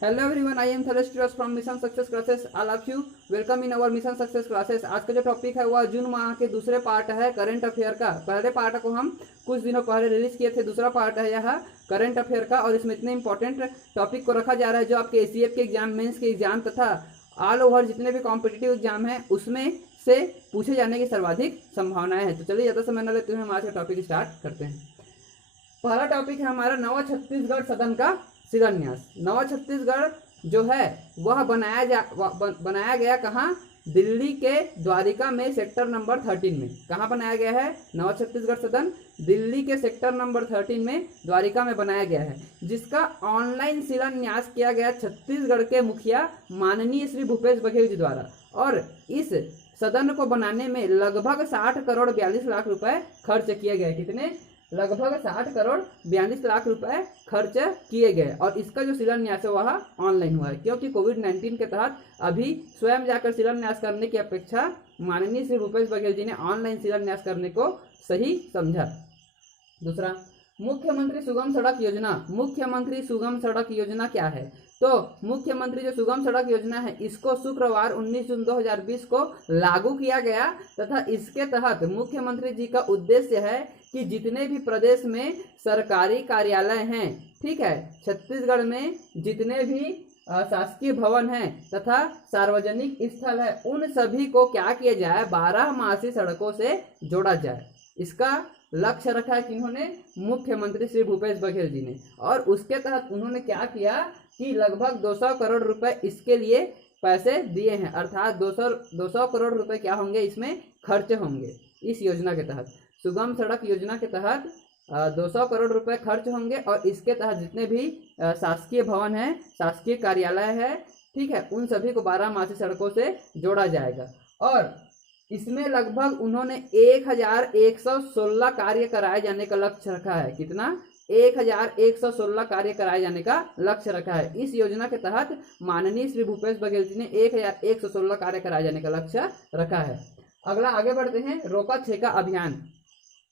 Hello everyone, I am Thelestius from mission success classes. All of you welcome in our mission success classes. आज का जो topic है वह जून माह के दूसरे पार्ट है करंट अफेयर का। पहले पार्ट को हम कुछ दिनों पहले रिलीज किए थे, दूसरा पार्ट है यह करंट अफेयर का। और इसमें इतने इंपॉर्टेंट टॉपिक को रखा जा रहा है जो आपके एसीएफ के एग्जाम, मेंस के एग्जाम तथा ऑल ओवर जितने भी कॉम्पिटिटिव एग्जाम हैं उसमें से पूछे जाने की सर्वाधिक संभावनाएं हैं। तो चलिए ज़्यादा समय न लेते हुए हम आज का टॉपिक स्टार्ट करते हैं। पहला टॉपिक है हमारा नवा छत्तीसगढ़ सदन का शिलान्यास। नवा छत्तीसगढ़ जो है वह बनाया गया कहाँ? दिल्ली के द्वारिका में सेक्टर नंबर 13 में। कहाँ बनाया गया है नवा छत्तीसगढ़ सदन? दिल्ली के सेक्टर नंबर 13 में द्वारिका में बनाया गया है, जिसका ऑनलाइन शिलान्यास किया गया छत्तीसगढ़ के मुखिया माननीय श्री भूपेश बघेल जी द्वारा। और इस सदन को बनाने में लगभग 60 करोड़ 42 लाख रुपए खर्च किए गए। कितने? लगभग 60 करोड़ 42 लाख रुपए खर्च किए गए। और इसका जो शिलान्यास है वह ऑनलाइन हुआ है, क्योंकि कोविड-19 के तहत अभी स्वयं जाकर शिलान्यास करने की अपेक्षा माननीय श्री भूपेश बघेल जी ने ऑनलाइन शिलान्यास करने को सही समझा। दूसरा, मुख्यमंत्री सुगम सड़क योजना। मुख्यमंत्री सुगम सड़क योजना क्या है? तो मुख्यमंत्री जो सुगम सड़क योजना है इसको शुक्रवार 19 जून 2020 को लागू किया गया तथा इसके तहत मुख्यमंत्री जी का उद्देश्य है कि जितने भी प्रदेश में सरकारी कार्यालय हैं, ठीक है, छत्तीसगढ़ में जितने भी शासकीय भवन हैं तथा सार्वजनिक स्थल है, उन सभी को क्या किया जाए? 12 सड़कों से जोड़ा जाए। इसका लक्ष्य रखा है किन्होंने? मुख्यमंत्री श्री भूपेश बघेल जी ने। और उसके तहत उन्होंने क्या किया कि लगभग 200 करोड़ रुपए इसके लिए पैसे दिए हैं, अर्थात 200 करोड़ रुपए क्या होंगे? इसमें खर्च होंगे। इस योजना के तहत, सुगम सड़क योजना के तहत 200 करोड़ रुपए खर्च होंगे। और इसके तहत जितने भी शासकीय भवन हैं, शासकीय कार्यालय है, ठीक है, उन सभी को 12 सड़कों से जोड़ा जाएगा। और इसमें लगभग उन्होंने 1116 कार्य कराए जाने का लक्ष्य रखा है। कितना? 1116 कार्य कराए जाने का लक्ष्य रखा है। इस योजना के तहत माननीय श्री भूपेश बघेल जी ने 1116 कार्य कराए जाने का लक्ष्य रखा है। अगला आगे बढ़ते हैं, रोका छेका अभियान।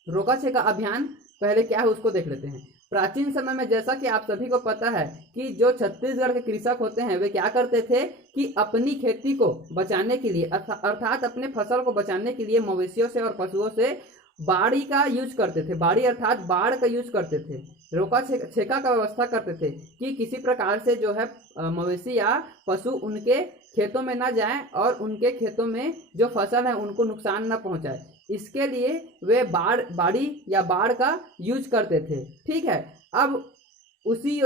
रोका छेका अभियान पहले क्या है उसको देख लेते हैं। प्राचीन समय में जैसा कि आप सभी को पता है कि जो छत्तीसगढ़ के कृषक होते हैं वे क्या करते थे कि अपनी खेती को बचाने के लिए अर्थात अपने फसल को बचाने के लिए मवेशियों से और पशुओं से बाड़ी का यूज करते थे। बाड़ी अर्थात बाढ़ का यूज करते थे। रोका छेका का व्यवस्था करते थे कि किसी प्रकार से जो है मवेशी या पशु उनके खेतों में ना जाएं और उनके खेतों में जो फसल है उनको नुकसान ना पहुंचाए। इसके लिए वे बाड़ी या बाढ़ का यूज करते थे, ठीक है। अब उसी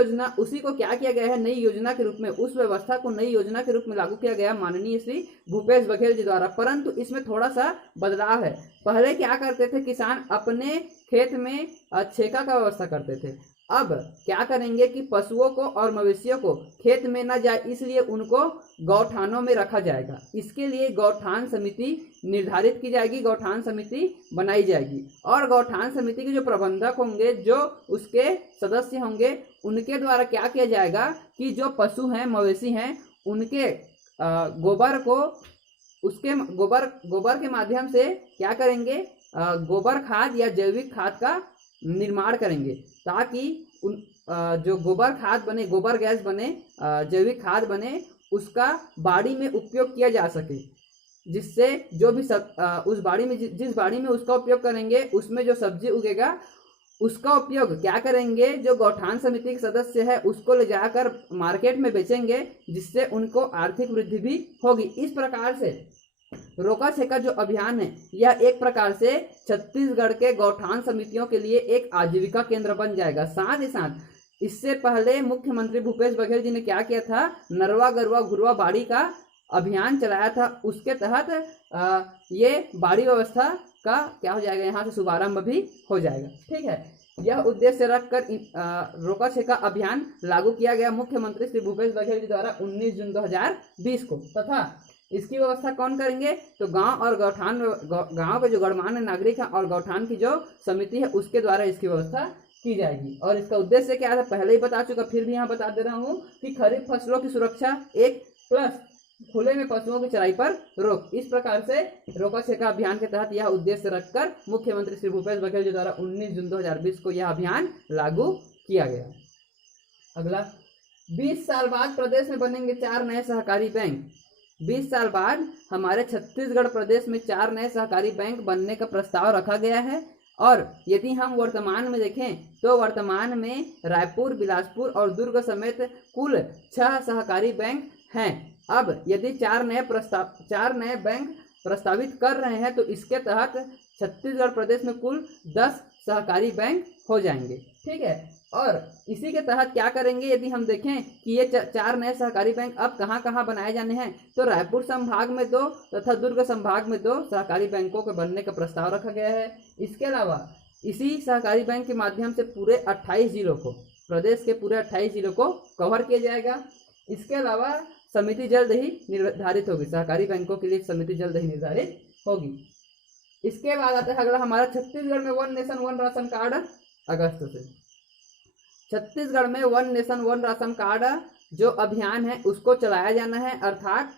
को क्या किया गया है? नई योजना के रूप में, उस व्यवस्था को नई योजना के रूप में लागू किया गया माननीय श्री भूपेश बघेल जी द्वारा। परंतु इसमें थोड़ा सा बदलाव है। पहले क्या करते थे किसान? अपने खेत में छेका का व्यवस्था करते थे। अब क्या करेंगे कि पशुओं को और मवेशियों को खेत में न जाए, इसलिए उनको गौठानों में रखा जाएगा। इसके लिए गौठान समिति निर्धारित की जाएगी, गौठान समिति बनाई जाएगी। और गौठान समिति के जो प्रबंधक होंगे, जो उसके सदस्य होंगे, उनके द्वारा क्या किया जाएगा कि जो पशु हैं, मवेशी हैं, उनके गोबर को, उसके गोबर के माध्यम से क्या करेंगे? गोबर खाद या जैविक खाद का निर्माण करेंगे, ताकि जो गोबर खाद बने, गोबर गैस बने, जैविक खाद बने, उसका बाड़ी में उपयोग किया जा सके। जिससे जो भी उस बाड़ी में जिस बाड़ी में उसका उपयोग करेंगे, उसमें जो सब्जी उगेगा उसका उपयोग क्या करेंगे? जो गौठान समिति के सदस्य है उसको ले जाकर मार्केट में बेचेंगे, जिससे उनको आर्थिक वृद्धि भी होगी। इस प्रकार से रोका छेका जो अभियान है यह एक प्रकार से छत्तीसगढ़ के गौठान समितियों के लिए एक आजीविका केंद्र बन जाएगा। साथ ही साथ इससे पहले मुख्यमंत्री भूपेश बघेल जी ने क्या किया था? नरवा गरवा घुरवा बाड़ी का अभियान चलाया था। उसके तहत ये बाड़ी व्यवस्था का क्या हो जाएगा? यहाँ से शुभारंभ भी हो जाएगा, ठीक है। यह उद्देश्य रखकर रोका छेका अभियान लागू किया गया मुख्यमंत्री श्री भूपेश बघेल जी द्वारा 19 जून 2020 को। तथा इसकी व्यवस्था कौन करेंगे? तो गांव के जो गणमान्य नागरिक हैं और गौठान की जो समिति है उसके द्वारा इसकी व्यवस्था की जाएगी। और इसका उद्देश्य क्या है पहले ही बता चुका, फिर भी यहाँ बता दे रहा हूँ कि खरीफ फसलों की सुरक्षा 1 प्लस खुले में पशुओं की चराई पर रोक। इस प्रकार से रोका छेका अभियान के तहत यह उद्देश्य रखकर मुख्यमंत्री श्री भूपेश बघेल जी द्वारा 19 जून 2020 को यह अभियान लागू किया गया। अगला, 20 साल बाद प्रदेश में बनेंगे 4 नए सहकारी बैंक। 20 साल बाद हमारे छत्तीसगढ़ प्रदेश में 4 नए सहकारी बैंक बनने का प्रस्ताव रखा गया है। और यदि हम वर्तमान में देखें तो वर्तमान में रायपुर, बिलासपुर और दुर्ग समेत कुल 6 सहकारी बैंक हैं। अब यदि 4 नए बैंक प्रस्तावित कर रहे हैं तो इसके तहत छत्तीसगढ़ प्रदेश में कुल 10 सहकारी बैंक हो जाएंगे। ठीक है, और इसी के तहत क्या करेंगे, यदि हम देखें कि ये 4 नए सहकारी बैंक अब कहाँ कहाँ बनाए जाने हैं, तो रायपुर संभाग में 2 तथा दुर्ग संभाग में 2 सहकारी बैंकों के बनने का प्रस्ताव रखा गया है। इसके अलावा इसी सहकारी बैंक के माध्यम से पूरे 28 जिलों को, प्रदेश के पूरे 28 जिलों को कवर किया जाएगा। इसके अलावा समिति जल्द ही निर्धारित होगी, सहकारी बैंकों के लिए समिति जल्द ही निर्धारित होगी। इसके बाद आता है अगला हमारा छत्तीसगढ़ में 1 नेशन 1 राशन कार्ड। अगस्त से छत्तीसगढ़ में 1 नेशन 1 राशन कार्ड जो अभियान है उसको चलाया जाना है, अर्थात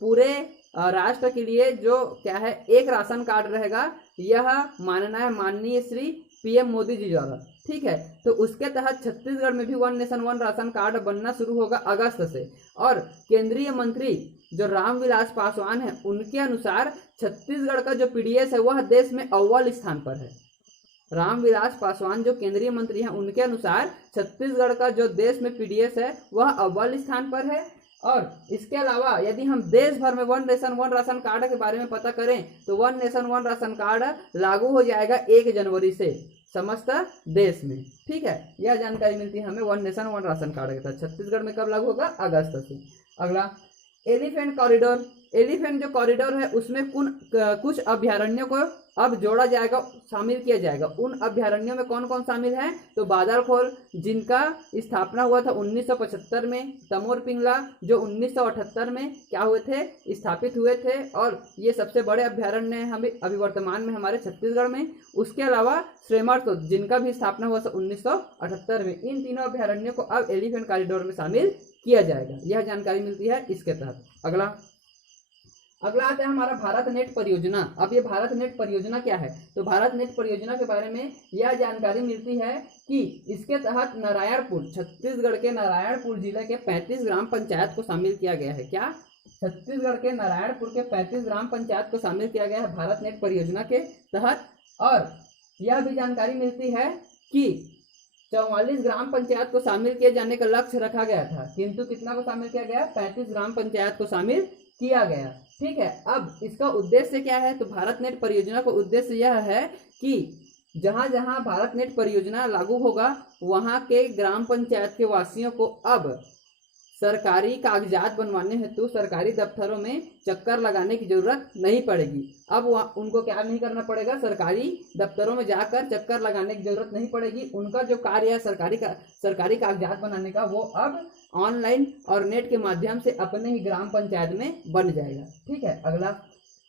पूरे राष्ट्र के लिए जो क्या है एक राशन कार्ड रहेगा, यह मानना है माननीय श्री पीएम मोदी जी द्वारा। ठीक है, तो उसके तहत छत्तीसगढ़ में भी 1 नेशन 1 राशन कार्ड बनना शुरू होगा अगस्त से। और केंद्रीय मंत्री जो रामविलास पासवान है उनके अनुसार छत्तीसगढ़ का जो पीडीएस है वह देश में अव्वल स्थान पर है। रामविलास पासवान जो केंद्रीय मंत्री हैं उनके अनुसार छत्तीसगढ़ का जो देश में पीडीएस है वह अव्वल स्थान पर है। और इसके अलावा यदि हम देश भर में 1 नेशन 1 राशन कार्ड के बारे में पता करें तो 1 नेशन 1 राशन कार्ड लागू हो जाएगा 1 जनवरी से समस्त देश में। ठीक है, यह जानकारी मिलती है हमें 1 नेशन 1 राशन कार्ड के तहत। छत्तीसगढ़ में कब लागू होगा, अगस्त से। अगला एलिफेंट कॉरिडोर। एलिफेंट जो कॉरिडोर है उसमें कुछ अभ्यारण्यों को अब जोड़ा जाएगा, शामिल किया जाएगा। उन अभ्यारण्यों में कौन कौन शामिल हैं, तो बादलखोल जिनका स्थापना हुआ था 1975 में, तमोर पिंगला जो 1978 में क्या हुए थे, स्थापित हुए थे, और ये सबसे बड़े अभ्यारण्य हैं हमें अभी वर्तमान में हमारे छत्तीसगढ़ में। उसके अलावा श्रेमर्तो जिनका भी स्थापना हुआ था 1978 में। इन तीनों अभ्यारण्यों को अब एलिफेंट कॉरिडोर में शामिल किया जाएगा, यह जानकारी मिलती है इसके तहत। अगला आता है हमारा भारत नेट परियोजना। अब ये भारत नेट परियोजना क्या है, तो भारत नेट परियोजना के बारे में यह जानकारी मिलती है कि इसके तहत नारायणपुर, छत्तीसगढ़ के नारायणपुर जिले के 35 ग्राम पंचायत को शामिल किया गया है। क्या, छत्तीसगढ़ के नारायणपुर के 35 ग्राम पंचायत को शामिल किया गया है भारत नेट परियोजना के तहत। और यह भी जानकारी मिलती है कि 44 ग्राम पंचायत को शामिल किए जाने का लक्ष्य रखा गया था, किंतु कितना को शामिल किया गया, 35 ग्राम पंचायत को शामिल किया गया। ठीक है, अब इसका उद्देश्य क्या है, तो भारत नेट परियोजना का उद्देश्य यह है कि जहां जहां भारत नेट परियोजना लागू होगा वहां के ग्राम पंचायत के वासियों को अब सरकारी कागजात बनवाने हेतु सरकारी दफ्तरों में चक्कर लगाने की जरूरत नहीं पड़ेगी। अब उनको क्या नहीं करना पड़ेगा, सरकारी दफ्तरों में जाकर चक्कर लगाने की जरूरत नहीं पड़ेगी। उनका जो कार्य है सरकारी कागजात बनाने का, वो अब ऑनलाइन और नेट के माध्यम से अपने ही ग्राम पंचायत में बन जाएगा। ठीक है, अगला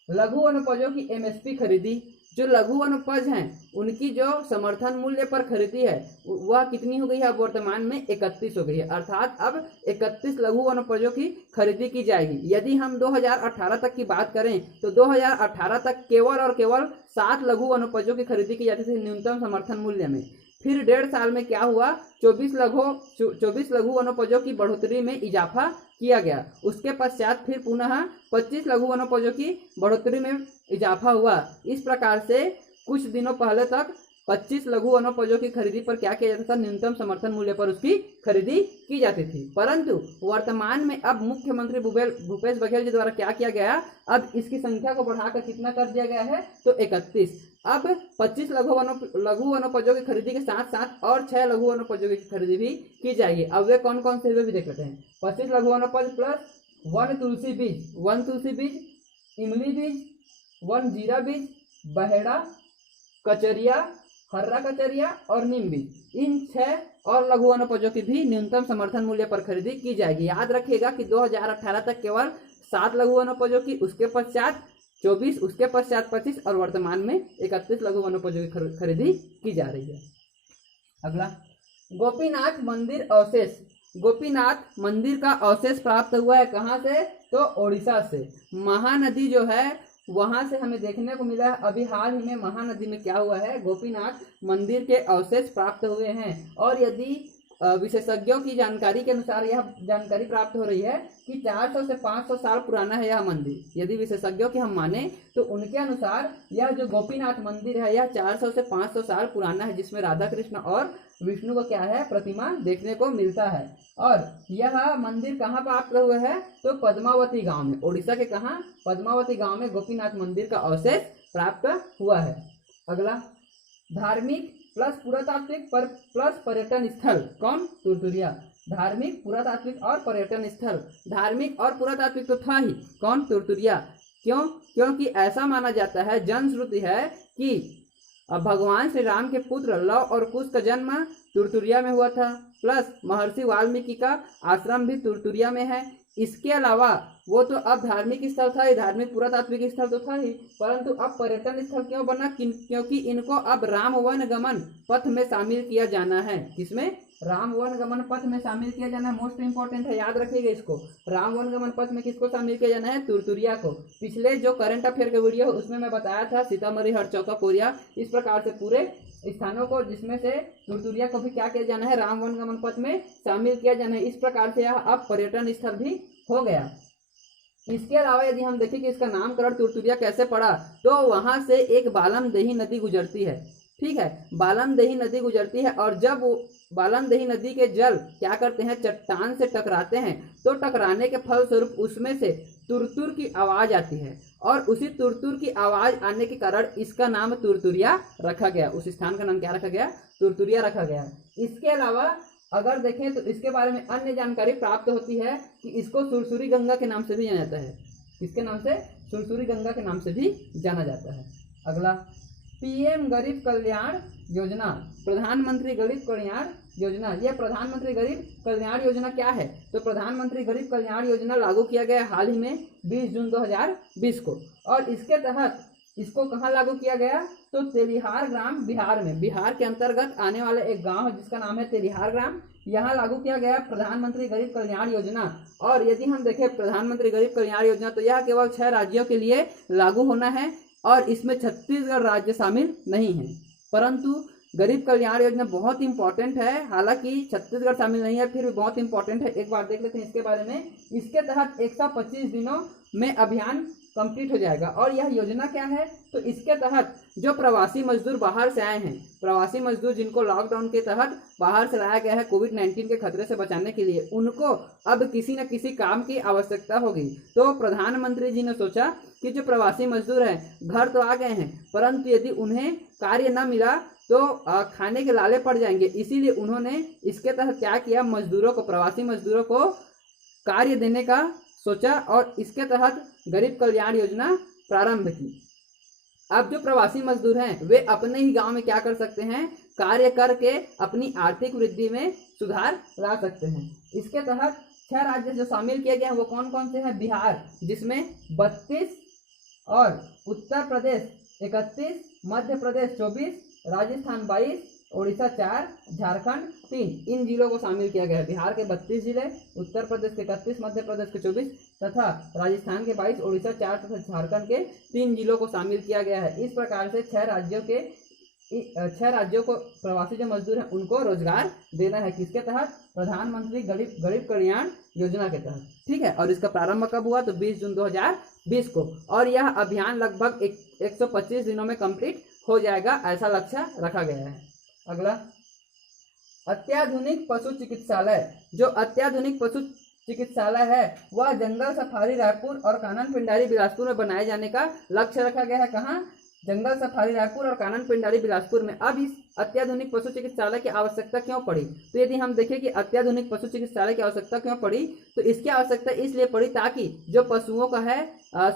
लघु वनोपजों की एमएसपी खरीदी। जो लघु वनोपज हैं उनकी जो समर्थन मूल्य पर खरीदी है वह कितनी हो गई है, अब वर्तमान में 31 हो गई है, अर्थात अब 31 लघु वनोपजों की खरीदी की जाएगी। यदि हम 2018 तक की बात करें तो 2018 तक केवल और केवल 7 लघु वनोपजों की खरीदी की जाती थी न्यूनतम समर्थन मूल्य में। फिर 1.5 साल में क्या हुआ, 24 लघु वनोपजों की बढ़ोतरी में इजाफा किया गया। उसके पश्चात फिर पुनः 25 लघु वनोपजों की बढ़ोतरी में इजाफा हुआ। इस प्रकार से कुछ दिनों पहले तक 25 लघु वनोपजों की खरीदी पर क्या किया जाता था, न्यूनतम समर्थन मूल्य पर उसकी खरीदी की जाती थी। परंतु वर्तमान में अब मुख्यमंत्री भूपेश बघेल जी द्वारा क्या किया गया, अब इसकी संख्या को बढ़ाकर कितना कर दिया गया है, तो 31। अब 25 लघु वनोपजों की खरीदी के साथ साथ और 6 लघु वनोपजों की खरीदी भी की जाएगी। अब वे कौन कौन से वे भी देख लेते हैं। 25 लघु वनोपज प्लस 1 तुलसी बीज, इमली बीज, 1 जीरा बीज, बहेड़ा, कचरिया, हर्रा कचरिया और नीम बीज। इन 6 और लघु वनोपजों की भी न्यूनतम समर्थन मूल्य पर खरीदी की जाएगी। याद रखिएगा कि 2018 तक केवल 7 लघु वनोपजों की, उसके पश्चात 24, उसके पश्चात 25 और वर्तमान में 31 लघु वनोपजों की खरीदी की जा रही है। अगला गोपीनाथ मंदिर अवशेष। गोपीनाथ मंदिर का अवशेष प्राप्त हुआ है कहाँ से, तो ओडिशा से। महानदी जो है वहां से हमें देखने को मिला है। अभी हाल ही में महानदी में क्या हुआ है, गोपीनाथ मंदिर के अवशेष प्राप्त हुए हैं। और यदि विशेषज्ञों की जानकारी के अनुसार यह जानकारी प्राप्त हो रही है कि 400 से 500 साल पुराना है यह मंदिर। यदि विशेषज्ञों की हम माने तो उनके अनुसार यह जो गोपीनाथ मंदिर है यह 400 से 500 साल पुराना है, जिसमें राधा कृष्ण और विष्णु का क्या है, प्रतिमा देखने को मिलता है। और यह मंदिर कहाँ प्राप्त हुआ है, तो पद्मावती गांव में, उड़ीसा के कहाँ, पद्मावती गांव में गोपीनाथ मंदिर का अवशेष प्राप्त हुआ है। अगला, धार्मिक प्लस पुरातात्विक प्लस पर्यटन स्थल, कौन, तुरतुरिया। धार्मिक, पुरातात्विक और पर्यटन स्थल। धार्मिक और पुरातात्विक तो था ही, कौन, तुरतुरिया। क्यों, क्योंकि ऐसा माना जाता है, जनश्रुति है कि भगवान श्री राम के पुत्र लव और कुश का जन्म तुरतुरिया में हुआ था, प्लस महर्षि वाल्मीकि का आश्रम भी तुरतुरिया में है। इसके अलावा वो तो अब धार्मिक स्थल था ही, धार्मिक पुरातात्विक स्थल तो था ही, परंतु अब पर्यटन स्थल क्यों बना, क्योंकि इनको अब राम वन गमन पथ में शामिल किया जाना है। किसमें, राम वन गमन पथ में शामिल किया जाना है। मोस्ट इंपॉर्टेंट है, याद रखिएगा इसको। राम वन गमन पथ में किसको शामिल किया जाना है, तुरतुरिया को। पिछले जो करंट अफेयर के वीडियो है उसमें मैं बताया था सीतामढ़ी, हरचौका, कोरिया, इस प्रकार से पूरे स्थानों को, जिसमें से तुरतुरिया को भी क्या किया जाना है, राम वन गमन पथ में शामिल किया जाना है। इस प्रकार से यह अब पर्यटन स्थल भी हो गया। इसके अलावा यदि हम देखें कि इसका नामकरण तुरतुरिया कैसे पड़ा, तो वहां से एक बालमदेही नदी गुजरती है, ठीक है, बालमदेही नदी गुजरती है, और जब बालमदेही नदी के जल क्या करते हैं, चट्टान से टकराते हैं, तो टकराने के फलस्वरूप उसमें से तुरतुर की आवाज आती है, और उसी तुरतुर की आवाज आने के कारण इसका नाम तुरतुरिया रखा गया। उस स्थान का नाम क्या रखा गया, तुरतुरिया रखा गया। इसके अलावा अगर देखें तो इसके बारे में अन्य जानकारी प्राप्त होती है कि इसको सुरसुरी गंगा के नाम से भी जाना जाता है। किसके नाम से, सुरसुरी गंगा के नाम से भी जाना जाता है। अगला, पीएम गरीब कल्याण योजना, प्रधानमंत्री गरीब कल्याण योजना। यह प्रधानमंत्री गरीब कल्याण योजना क्या है, तो प्रधानमंत्री गरीब कल्याण योजना लागू किया गया हाल ही में 20 जून 2020 को, और इसके तहत इसको कहाँ लागू किया गया, तो तेलिहार ग्राम, बिहार में, बिहार के अंतर्गत आने वाला एक गांव है जिसका नाम है तेलिहार ग्राम, यहाँ लागू किया गया प्रधानमंत्री गरीब कल्याण योजना। और यदि हम देखें प्रधानमंत्री गरीब कल्याण योजना, तो यह केवल 6 राज्यों के लिए लागू होना है, और इसमें छत्तीसगढ़ राज्य शामिल नहीं है। परंतु गरीब कल्याण योजना बहुत इंपॉर्टेंट है, हालांकि छत्तीसगढ़ शामिल नहीं है, फिर भी बहुत इंपॉर्टेंट है। एक बार देख लेते हैं इसके बारे में। इसके तहत 125 दिनों में अभियान कंप्लीट हो जाएगा। और यह योजना क्या है, तो इसके तहत जो प्रवासी मजदूर बाहर से आए हैं, प्रवासी मजदूर जिनको लॉकडाउन के तहत बाहर से लाया गया है कोविड-19 के खतरे से बचाने के लिए, उनको अब किसी न किसी काम की आवश्यकता होगी। तो प्रधानमंत्री जी ने सोचा कि जो प्रवासी मजदूर हैं घर तो आ गए हैं, परंतु यदि उन्हें कार्य न मिला तो खाने के लाले पड़ जाएंगे, इसीलिए उन्होंने इसके तहत क्या किया, मजदूरों को, प्रवासी मजदूरों को कार्य देने का सोचा, और इसके तहत गरीब कल्याण योजना प्रारंभ की। अब जो प्रवासी मजदूर हैं वे अपने ही गांव में क्या कर सकते हैं, कार्य करके अपनी आर्थिक वृद्धि में सुधार ला सकते हैं। इसके तहत 6 राज्य जो शामिल किए गए हैं वो कौन कौन से हैं, बिहार जिसमें 32, और उत्तर प्रदेश 31, मध्य प्रदेश 24, राजस्थान 22, उड़ीसा 4, झारखंड 3, इन जिलों को शामिल किया गया है। बिहार के 32 जिले, उत्तर प्रदेश के 31, मध्य प्रदेश के 24 तथा राजस्थान के 22, उड़ीसा 4 तथा झारखंड के 3 जिलों को शामिल किया गया है। इस प्रकार से 6 राज्यों को प्रवासी जो मजदूर हैं उनको रोजगार देना है। किसके तहत, प्रधानमंत्री गरीब कल्याण योजना के तहत, ठीक है। और इसका प्रारंभ कब हुआ, तो 20 जून 2020 को, और यह अभियान लगभग 125 दिनों में कंप्लीट हो जाएगा, ऐसा लक्ष्य रखा गया है। अगला, अत्याधुनिक पशु चिकित्सालय। जो अत्याधुनिक पशु चिकित्सालय है वह जंगल सफारी रायपुर और कानन पिंडारी बिलासपुर में बनाए जाने का लक्ष्य रखा गया है। कहाँ, जंगल सफारी रायपुर और कानन पिंडारी बिलासपुर में। अब इस अत्याधुनिक पशु चिकित्सालय की आवश्यकता क्यों पड़ी, तो यदि हम देखें कि अत्याधुनिक पशु चिकित्सालय की आवश्यकता क्यों पड़ी, तो इसकी आवश्यकता इसलिए पड़ी ताकि जो पशुओं का है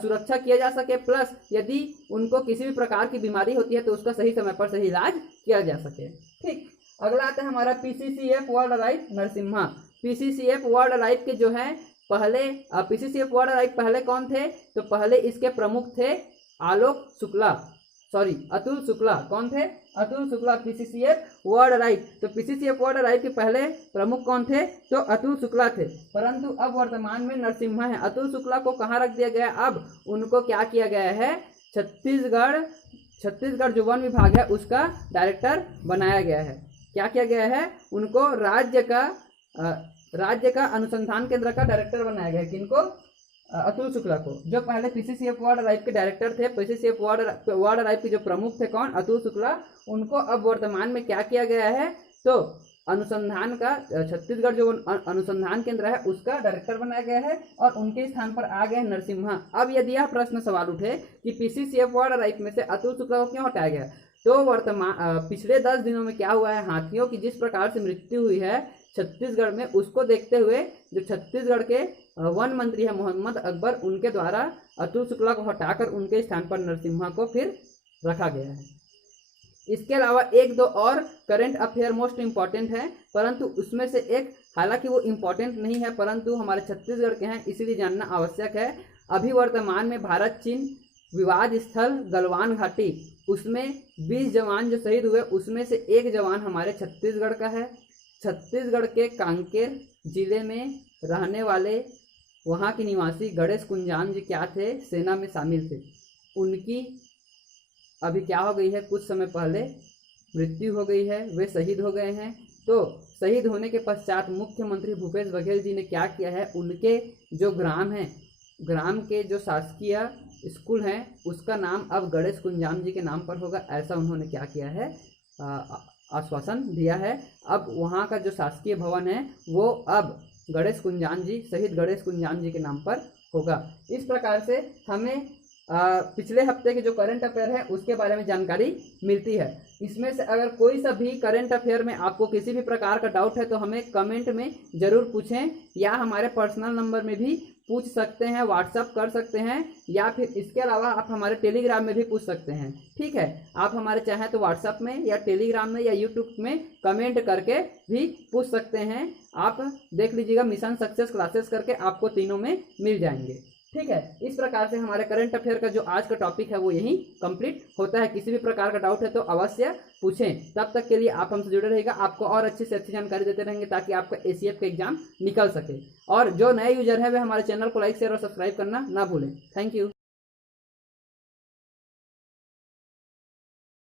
सुरक्षा किया जा सके, प्लस यदि उनको किसी भी प्रकार की बीमारी होती है तो उसका सही समय पर सही इलाज किया जा सके, ठीक। अगला आता है हमारा PCCF world life Narasimha. PCCF world life के जो है पहले PCCF वर्ल्ड लाइफ पहले कौन थे, तो पहले इसके प्रमुख थे अतुल शुक्ला। कौन थे, Atul Shukla. PCCF world life, तो PCCF वर्ल्ड लाइफ के पहले प्रमुख कौन थे, तो अतुल शुक्ला थे, परंतु अब वर्तमान में नरसिम्हा है। अतुल शुक्ला को कहाँ रख दिया गया, अब उनको क्या किया गया है, छत्तीसगढ़ जो वन विभाग है उसका डायरेक्टर बनाया गया है, क्या किया गया है, उनको राज्य का अनुसंधान केंद्र का डायरेक्टर बनाया गया है। किनको, अतुल शुक्ला को। जो पहले पीसीसीएफ वार्ड अराइव के डायरेक्टर थे, पीसीसीएफ वार्ड अराइव के जो प्रमुख थे कौन, अतुल शुक्ला, उनको अब वर्तमान में क्या किया गया है, तो अनुसंधान का छत्तीसगढ़ जो अनुसंधान केंद्र है उसका डायरेक्टर बनाया गया है और उनके स्थान पर आ गए नरसिम्हा। अब यदि यह प्रश्न सवाल उठे कि पीसीसीएफ वार्ड अराइव में से अतुल शुक्ला को क्यों हटाया गया, तो वर्तमान पिछले 10 दिनों में क्या हुआ है, हाथियों की जिस प्रकार से मृत्यु हुई है छत्तीसगढ़ में, उसको देखते हुए जो छत्तीसगढ़ के वन मंत्री है मोहम्मद अकबर, उनके द्वारा अतुल शुक्ला को हटाकर उनके स्थान पर नरसिम्हा को फिर रखा गया है। इसके अलावा एक दो और करंट अफेयर मोस्ट इम्पॉर्टेंट है, परंतु उसमें से एक, हालांकि वो इम्पॉर्टेंट नहीं है परंतु हमारे छत्तीसगढ़ के हैं इसीलिए जानना आवश्यक है। अभी वर्तमान में भारत चीन विवाद स्थल गलवान घाटी, उसमें 20 जवान जो शहीद हुए उसमें से एक जवान हमारे छत्तीसगढ़ का है। छत्तीसगढ़ के कांकेर जिले में रहने वाले वहाँ के निवासी गणेश कुंजाम जी क्या थे, सेना में शामिल थे। उनकी अभी क्या हो गई है, कुछ समय पहले मृत्यु हो गई है, वे शहीद हो गए हैं। तो शहीद होने के पश्चात मुख्यमंत्री भूपेश बघेल जी ने क्या किया है, उनके जो ग्राम हैं, ग्राम के जो शासकीय स्कूल हैं उसका नाम अब गणेश कुंजाम जी के नाम पर होगा, ऐसा उन्होंने क्या किया है, आश्वासन दिया है। अब वहाँ का जो शासकीय भवन है वो अब गणेश कुंजाम जी, शहीद गणेश कुंजाम जी के नाम पर होगा। इस प्रकार से हमें पिछले हफ्ते के जो करंट अफेयर है उसके बारे में जानकारी मिलती है। इसमें से अगर कोई सा भी करंट अफेयर में आपको किसी भी प्रकार का डाउट है तो हमें कमेंट में ज़रूर पूछें, या हमारे पर्सनल नंबर में भी पूछ सकते हैं, व्हाट्सअप कर सकते हैं, या फिर इसके अलावा आप हमारे टेलीग्राम में भी पूछ सकते हैं। ठीक है, आप हमारे चाहें तो व्हाट्सअप में या टेलीग्राम में या यूट्यूब में कमेंट करके भी पूछ सकते हैं। आप देख लीजिएगा, मिशन सक्सेस क्लासेस करके आपको तीनों में मिल जाएंगे। ठीक है, इस प्रकार से हमारे करंट अफेयर का जो आज का टॉपिक है वो यहीं कंप्लीट होता है। किसी भी प्रकार का डाउट है तो अवश्य पूछें। तब तक के लिए आप हमसे जुड़े रहिएगा, आपको और अच्छी से अच्छी जानकारी देते रहेंगे ताकि आपका एसीएफ का एग्जाम निकल सके। और जो नए यूजर है वे हमारे चैनल को लाइक शेयर और सब्सक्राइब करना ना भूलें। Thank you.